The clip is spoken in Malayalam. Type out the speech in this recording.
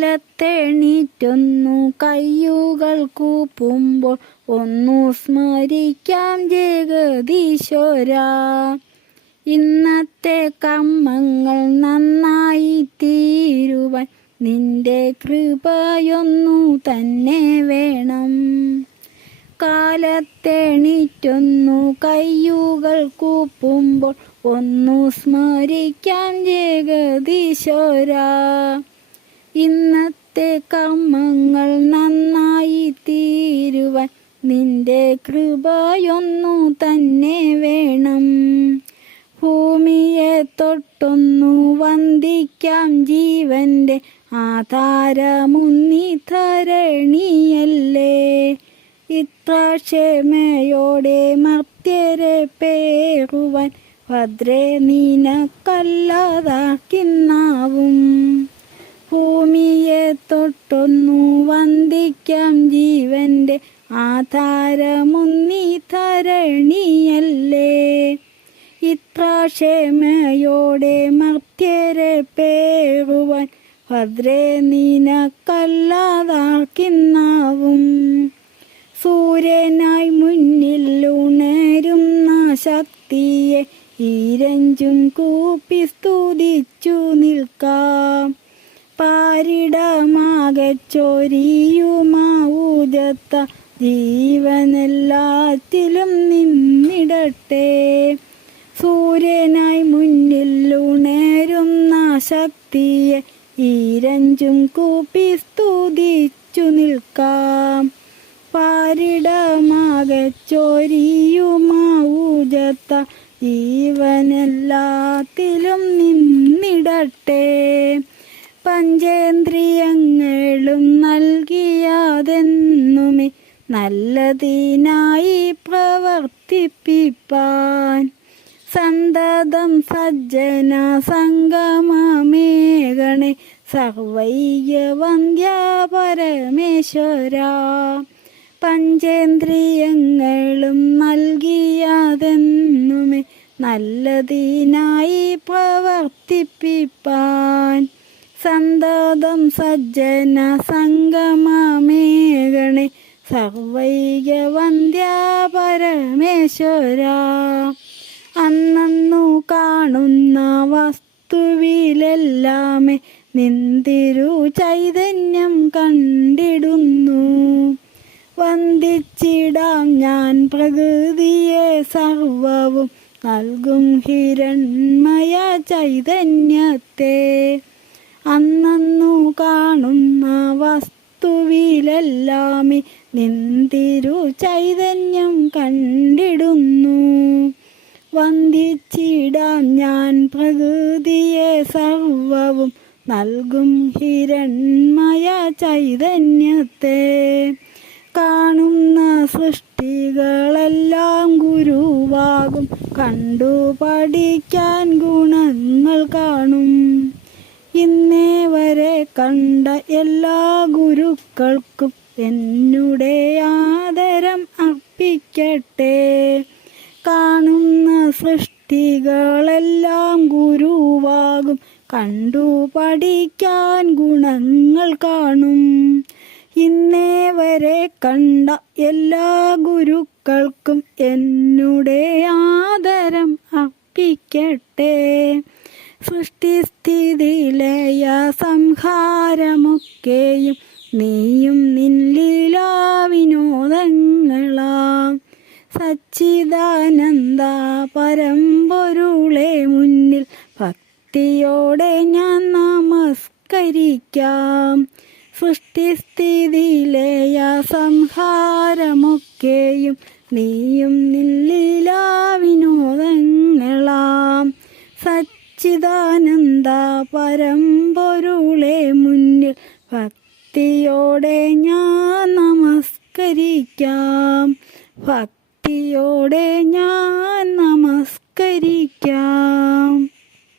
കാലത്തെണീറ്റൊന്നു കയ്യുകൾ കൂപ്പുമ്പോൾ ഒന്നു സ്മരിക്കാം ജഗതീശ്വരാ ഇന്നത്തെ കമ്മങ്ങൾ നന്നായി തീരുവാൻ നിന്റെ കൃപയൊന്നു തന്നെ വേണം. കാലത്തെണീറ്റൊന്നു കയ്യുകൾ കൂപ്പുമ്പോൾ ഒന്നു സ്മരിക്കാം ജഗദീശ്വര. ഇന്നത്തെ കമ്മങ്ങൾ നന്നായി തീരുവാൻ നിന്റെ കൃപയൊന്നു തന്നെ വേണം. ഭൂമിയെ തൊട്ടൊന്നു വന്ദിക്കാം ജീവന്റെ ആധാരമുന്നി ധരണിയല്ലേ. ഇത്ര ക്ഷമയോടെ മർത്യരെ പേറുവാൻ ഭദ്രേ നീനക്കല്ലാതാക്കിന്നാവും. ഭൂമിയെ തൊട്ടൊന്നു വന്ദിക്കാം ജീവന്റെ ആധാരമൊന്നീ ധരണിയല്ലേ. ഇത്രാക്ഷേമയോടെ മർത്യരെ പേറുവാൻ ഭദ്രേ നീനക്കല്ലാതാക്കിന്നാവും സൂര്യനായി മുന്നിൽ ഉണരുന്ന ശക്തിയെ ഈരഞ്ചും കൂപ്പി സ്തുതിച്ചു നിൽക്കാം. പാരിടമാകെ ചൊരിയുമാവൂജത്ത ജീവനെല്ലാത്തിലും നിന്നിടട്ടെ. സൂര്യനായി മുന്നിൽ ഉണരുന്ന ശക്തിയെ ഈരഞ്ചും കൂപ്പി സ്തുതിച്ചു നിൽക്കാം. പാരിടമാകെ ചൊരിയുമാവൂജത്ത ജീവനെല്ലാത്തിലും നിന്നിടട്ടെ. പഞ്ചേന്ദ്രിയങ്ങളും നൽകിയാതെന്നുമേ നല്ലതിനായി പ്രവർത്തിപ്പിപ്പാൻ. സന്തതം സജ്ജന സംഗമമേകണേ സർവൈകവന്ധ്യ പരമേശ്വര പഞ്ചേന്ദ്രിയങ്ങളും നൽകിയാതെന്നുമേ നല്ലതിനായി പ്രവർത്തിപ്പിപ്പാൻ. സന്തതം സജ്ജന സംഗമമേകണേ. സർവൈകവന്ധ്യ പരമേശ്വര അന്നു കാണുന്ന വസ്തുവിലെല്ലാമേ നിന്തിരു ചൈതന്യം കണ്ടിടുന്നു. വന്ദിച്ചിടാം ഞാൻ പ്രകൃതിയെ സർവവും നൽകും ഹിരൺമയ ചൈതന്യത്തെ. അന്നു കാണുന്ന വസ്തുവിലെല്ലാമേ നിന്തിരു ചൈതന്യം കണ്ടിടുന്നു. വന്ദിച്ചിടാം ഞാൻ പ്രകൃതിയെ സർവവും നൽകും ഹിരൺമയ ചൈതന്യത്തെ. കാണുന്ന സൃഷ്ടികളെല്ലാം ഗുരുവാകും കണ്ടു പഠിക്കാൻ ഗുണങ്ങൾ കാണും. ഇന്നേ വരെ കണ്ട എല്ലാ ഗുരുക്കൾക്കും എന്നുടെ ആദരം അർപ്പിക്കട്ടെ. കാണുന്ന സൃഷ്ടികളെല്ലാം ഗുരുവാകും. കണ്ടു പഠിക്കാൻ ഗുണങ്ങൾ കാണും. ഇന്നേ വരെ കണ്ട എല്ലാ ഗുരുക്കൾക്കും എന്നുടെ ആദരം അർപ്പിക്കട്ടെ. സൃഷ്ടിസ്ഥിതിലയ സംഹാരമൊക്കെയും നീയും നിന്നിലാ വിനോദങ്ങളാം സച്ചിദാനന്ദ പരമ്പൊരുളെ മുന്നിൽ ഭക്തിയോടെ ഞാൻ നമസ്കരിക്കാം. സൃഷ്ടിസ്ഥിതിയിലെയ സംഹാരമൊക്കെയും നീയും നിന്നിലാ വിനോദങ്ങളാം നമസ്കരിക്കാം. ഭക്തിയോടെ ഞാൻ നമസ്കരിക്കാം.